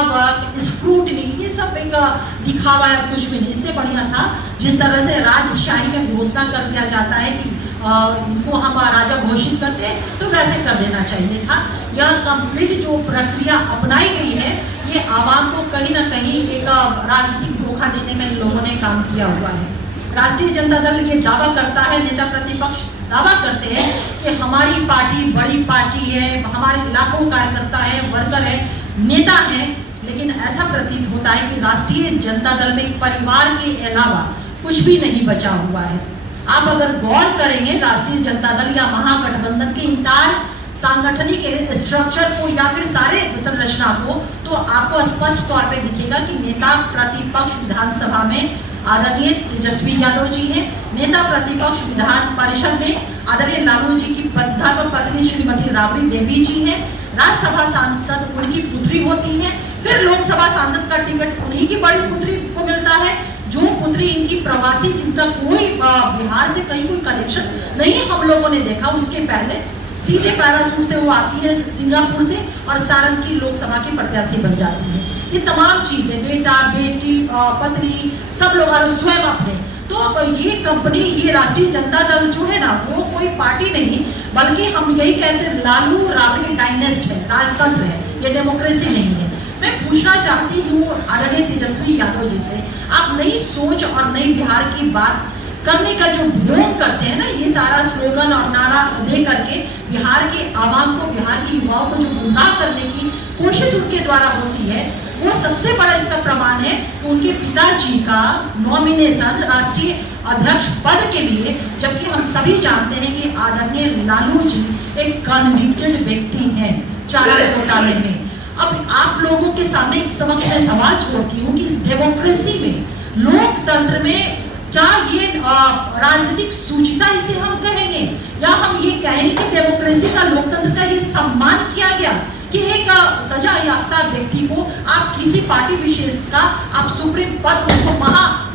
बनावट, स्क्रूटनी, ये सब एक दिखावा है, कुछ भी नहीं। इससे बढ़िया था जिस तरह से राजशाही में घोषणा कर दिया जाता है कि इनको हम राजा घोषित करते हैं, तो वैसे कर देना चाहिए था। यह कंप्लीट जो प्रक्रिया अपनाई गई है, ये आवाम को कहीं ना कहीं एक राजनीतिक धोखा देने का इन लोगों ने काम किया हुआ है। राष्ट्रीय जनता दल ये दावा करता है, नेता प्रतिपक्ष दावा करते हैं कि हमारी पार्टी बड़ी पार्टी है, हमारे लाखों कार्यकर्ता है, वर्कर है, नेता हैं, लेकिन ऐसा प्रतीत होता है कि राष्ट्रीय जनता दल में परिवार के अलावा कुछ भी नहीं बचा हुआ है। आप अगर गौर करेंगे राष्ट्रीय जनता दल या महागठबंधन के इंटायर सांगठनिक स्ट्रक्चर को या फिर सारे संरचना को, तो आपको स्पष्ट तौर पे दिखेगा कि नेता प्रतिपक्ष विधानसभा में आदरणीय तेजस्वी यादव जी हैं, नेता प्रतिपक्ष विधान परिषद में आदरणीय लालू जी की धर्म पत्नी श्रीमती राबड़ी देवी जी हैं, राज्यसभा सांसद उनकी पुत्री होती है, फिर लोकसभा सांसद का टिकट उन्हीं की बड़ी पुत्री को मिलता है, जो पुत्री इनकी प्रवासी, जिनका कोई बिहार से कहीं कोई कनेक्शन नहीं हम लोगों ने देखा। उसके पहले सीधे पैराशूट से वो आती है सिंगापुर से और सारण की लोकसभा की प्रत्याशी बन जाती है। ये तमाम चीजें, बेटा बेटी पत्नी सब लोग और स्वयं अपने, तो ये कंपनी, ये राष्ट्रीय जनता दल जो है ना, वो कोई पार्टी नहीं, बल्कि हम यही कहते हैं लालू राबड़ी डायनेस्ट है, राजतंत्र है, ये डेमोक्रेसी नहीं है। मैं पूछना चाहती हूँ आदरणीय तेजस्वी यादव जी से, आप नई सोच और नई बिहार की बात करने का जो भ्रम करते हैं ना, ये सारा स्लोगन और नारा दे करके बिहार के आवाम को, बिहार के युवाओं को जो गुमराह करने की कोशिश उनके द्वारा होती है, वो सबसे बड़ा इसका प्रमाण है कि उनके पिताजी का नॉमिनेशन राष्ट्रीय अध्यक्ष पद के लिए, जबकि हम सभी जानते हैं कि आदरणीय लालू जी एक कन्विक्टेड व्यक्ति हैं चारा घोटाले में। अब आप लोगों के सामने समक्ष में सवाल छोड़ती हूँ कि इस डेमोक्रेसी में, लोकतंत्र में, क्या ये राजनीतिक सूचिता इसे हम कहेंगे, या हम ये कहेंगे कि डेमोक्रेसी का, लोकतंत्र का ये सम्मान किया गया कि एक सजा याफ्ता व्यक्ति को आप किसी पार्टी विशेष का आप सुप्रीम पद, उसको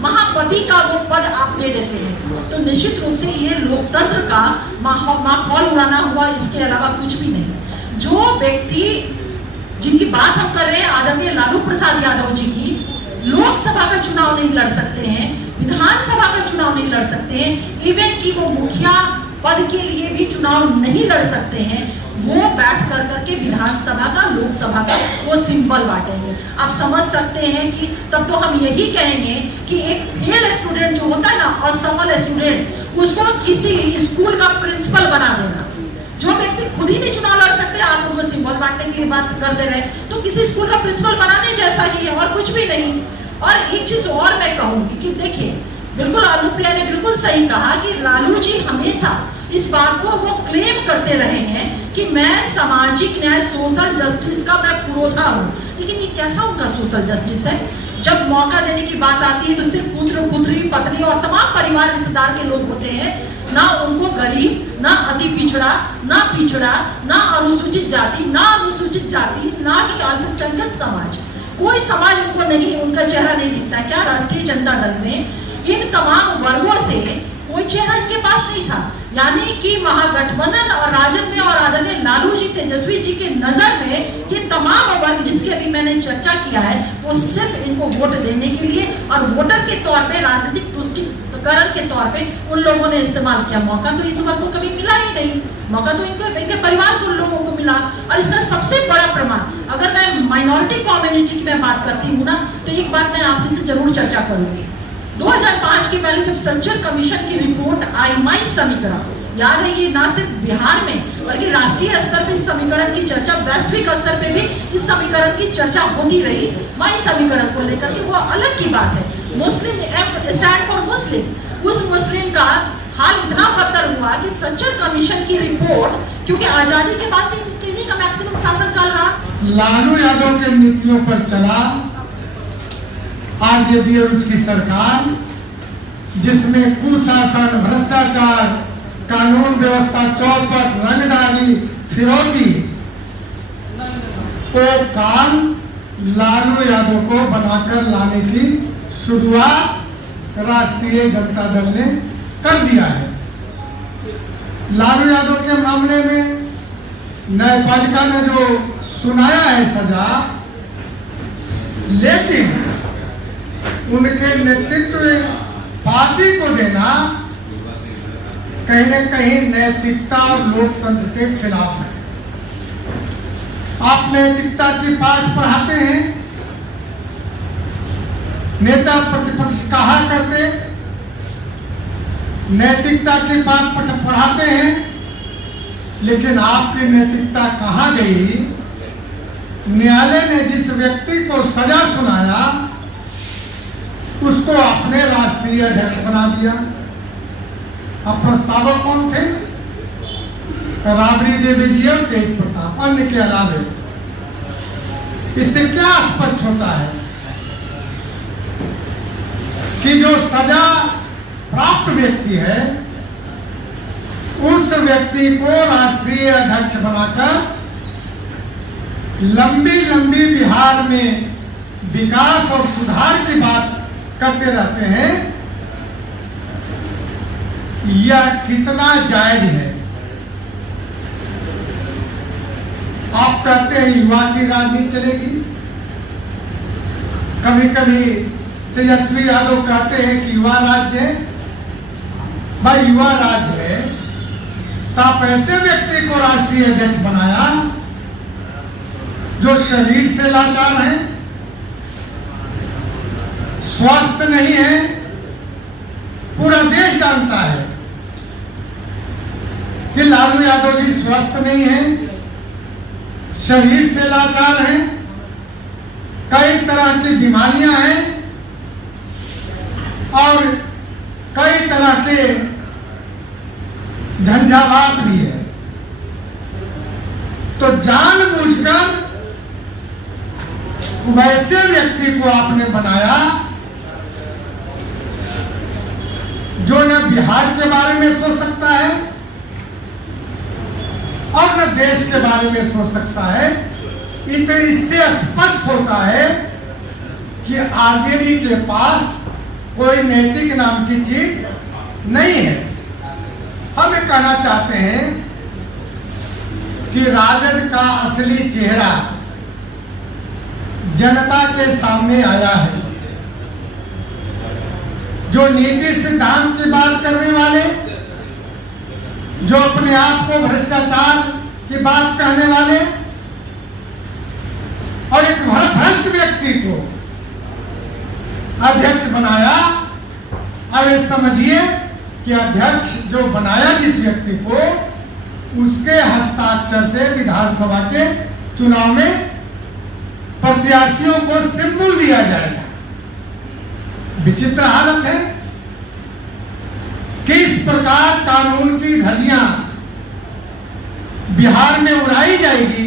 महापति का वो पद आप दे देते हैं। तो निश्चित रूप से ये लोकतंत्र का माहौल उड़ाना हुआ, इसके अलावा कुछ भी नहीं। जो व्यक्ति जिनकी बात हम कर रहे हैं, आदरणीय लालू प्रसाद यादव जी की, लोकसभा का चुनाव नहीं लड़ सकते हैं, विधानसभा का चुनाव नहीं लड़ सकते हैं, इवन कि वो मुखिया पद के लिए भी चुनाव नहीं लड़ सकते हैं, वो बैठ कर करके विधानसभा का, लोकसभा का वो सिंबल बांटेंगे। आप समझ सकते हैं कि तब तो हम यही कहेंगे कि एक फेल स्टूडेंट जो होता है ना, असफल स्टूडेंट, उसको किसी स्कूल का प्रिंसिपल बना देना। जो व्यक्ति खुद ही नहीं चुनाव लड़ सकते, आप उनको सिंबल बांटने की बात करते रहे, तो किसी स्कूल का प्रिंसिपल बनाने जैसा ही है और कुछ भी नहीं। और एक चीज और मैं कहूंगी कि देखिए, बिल्कुल अनुप्रिया ने बिल्कुल सही कहा कि लालू जी हमेशा इस बात को वो क्लेम करते रहे हैं कि मैं सामाजिक न्याय, सोशल जस्टिस का मैं पुरोधा हूँ, लेकिन ये कैसा उनका सोशल जस्टिस है? जब मौका देने की बात आती है तो सिर्फ पुत्र, पुत्री, पत्नी और तमाम परिवार रिश्तेदार के लोग होते हैं, ना उनको गरीब, ना अति पिछड़ा, ना अनुसूचित जाति, ना अनुसूचित जाति, ना कि अल्पसंख्यक समाज, कोई समाज उनको नहीं, उनका चेहरा नहीं दिखता। क्या राष्ट्रीय जनता दल में इन तमाम वर्गों से कोई चेहरा इनके पास नहीं था? यानी कि महागठबंधन और राजद में और आदरणीय लालू जी, तेजस्वी जी के नजर में ये तमाम वर्ग जिसकी अभी मैंने चर्चा किया है, वो सिर्फ इनको वोट देने के लिए और वोटर के तौर पे, राजनीतिक तुष्टिकरण के तौर पे उन लोगों ने इस्तेमाल किया। मौका तो इस वर्ग को कभी मिला ही नहीं, मौका तो इनके परिवार को, उन लोगों को मिला। और इसका सबसे बड़ा प्रमाण, अगर मैं माइनॉरिटी कम्युनिटी की मैं बात करती हूँ ना, तो एक बात मैं आपसे जरूर चर्चा करूंगी। 2005 के पहले जब सज्जन कमीशन की रिपोर्ट आई, माई समीकरण, याद है, ये ना सिर्फ बिहार में बल्कि राष्ट्रीय स्तर पर इस समीकरण की चर्चा, वैश्विक स्तर पे भी इस समीकरण की चर्चा होती रही। माई समीकरण को लेकर के वो अलग की बात है, मुस्लिम स्टैंड फॉर मुस्लिम, उस मुस्लिम का हाल इतना बदतर हुआ कि सज्जन कमीशन की रिपोर्ट, क्योंकि आजादी के बाद से इन्हीं का मैक्सिमम शासनकाल रहा, लालू यादव के नीतियों पर चला आरजेडी और उसकी सरकार, जिसमें कुशासन, भ्रष्टाचार, कानून व्यवस्था चौपट, रंगदारी, फिरौती, तो काल लालू यादव को बनाकर लाने की शुरुआत राष्ट्रीय जनता दल ने कर दिया है। लालू यादव के मामले में न्यायपालिका ने जो सुनाया है सजा, लेकिन उनके नेतृत्व में पार्टी को देना कहीं न कहीं नैतिकता और लोकतंत्र के खिलाफ है। आप नैतिकता की पाठ पढ़ाते हैं, नेता प्रतिपक्ष कहा करते, नैतिकता की बात पढ़ाते हैं, लेकिन आपकी नैतिकता कहाँ गई? न्यायालय ने जिस व्यक्ति को सजा सुनाया उसको अपने राष्ट्रीय अध्यक्ष बना दिया। अब प्रस्तावक कौन थे? राबड़ी देवी जी और तेज प्रताप, अन्य के अलावे। इससे क्या स्पष्ट होता है कि जो सजा प्राप्त व्यक्ति है उस व्यक्ति को राष्ट्रीय अध्यक्ष बनाकर लंबी लंबी बिहार में विकास और सुधार की बात करते रहते हैं। यह कितना जायज है? आप कहते हैं युवा की राजनीति चलेगी, कभी कभी तेजस्वी यादव कहते हैं कि युवा राज्य है। भाई युवा राज्य है तो आप ऐसे व्यक्ति को राष्ट्रीय अध्यक्ष बनाया जो शरीर से लाचार है, स्वस्थ नहीं है। पूरा देश जानता है कि लालू यादव जी स्वस्थ नहीं है, शरीर से लाचार हैं, कई तरह की बीमारियां हैं और कई तरह के झंझावात भी है। तो जानबूझकर वैसे व्यक्ति को आपने बनाया जो न बिहार के बारे में सोच सकता है और न देश के बारे में सोच सकता है। इससे स्पष्ट होता है कि आरजेडी के पास कोई नैतिक नाम की चीज नहीं है। हम ये कहना चाहते हैं कि राजद का असली चेहरा जनता के सामने आया है। जो नीति सिद्धांत की बात करने वाले, जो अपने आप को भ्रष्टाचार की बात कहने वाले और एक भ्रष्ट व्यक्ति को अध्यक्ष बनाया। अब ये समझिए कि अध्यक्ष जो बनाया जिस व्यक्ति को, उसके हस्ताक्षर से विधानसभा के चुनाव में प्रत्याशियों को सिंबल दिया जाएगा। विचित्र हालत है कि इस प्रकार कानून की धज्जियां बिहार में उड़ाई जाएगी।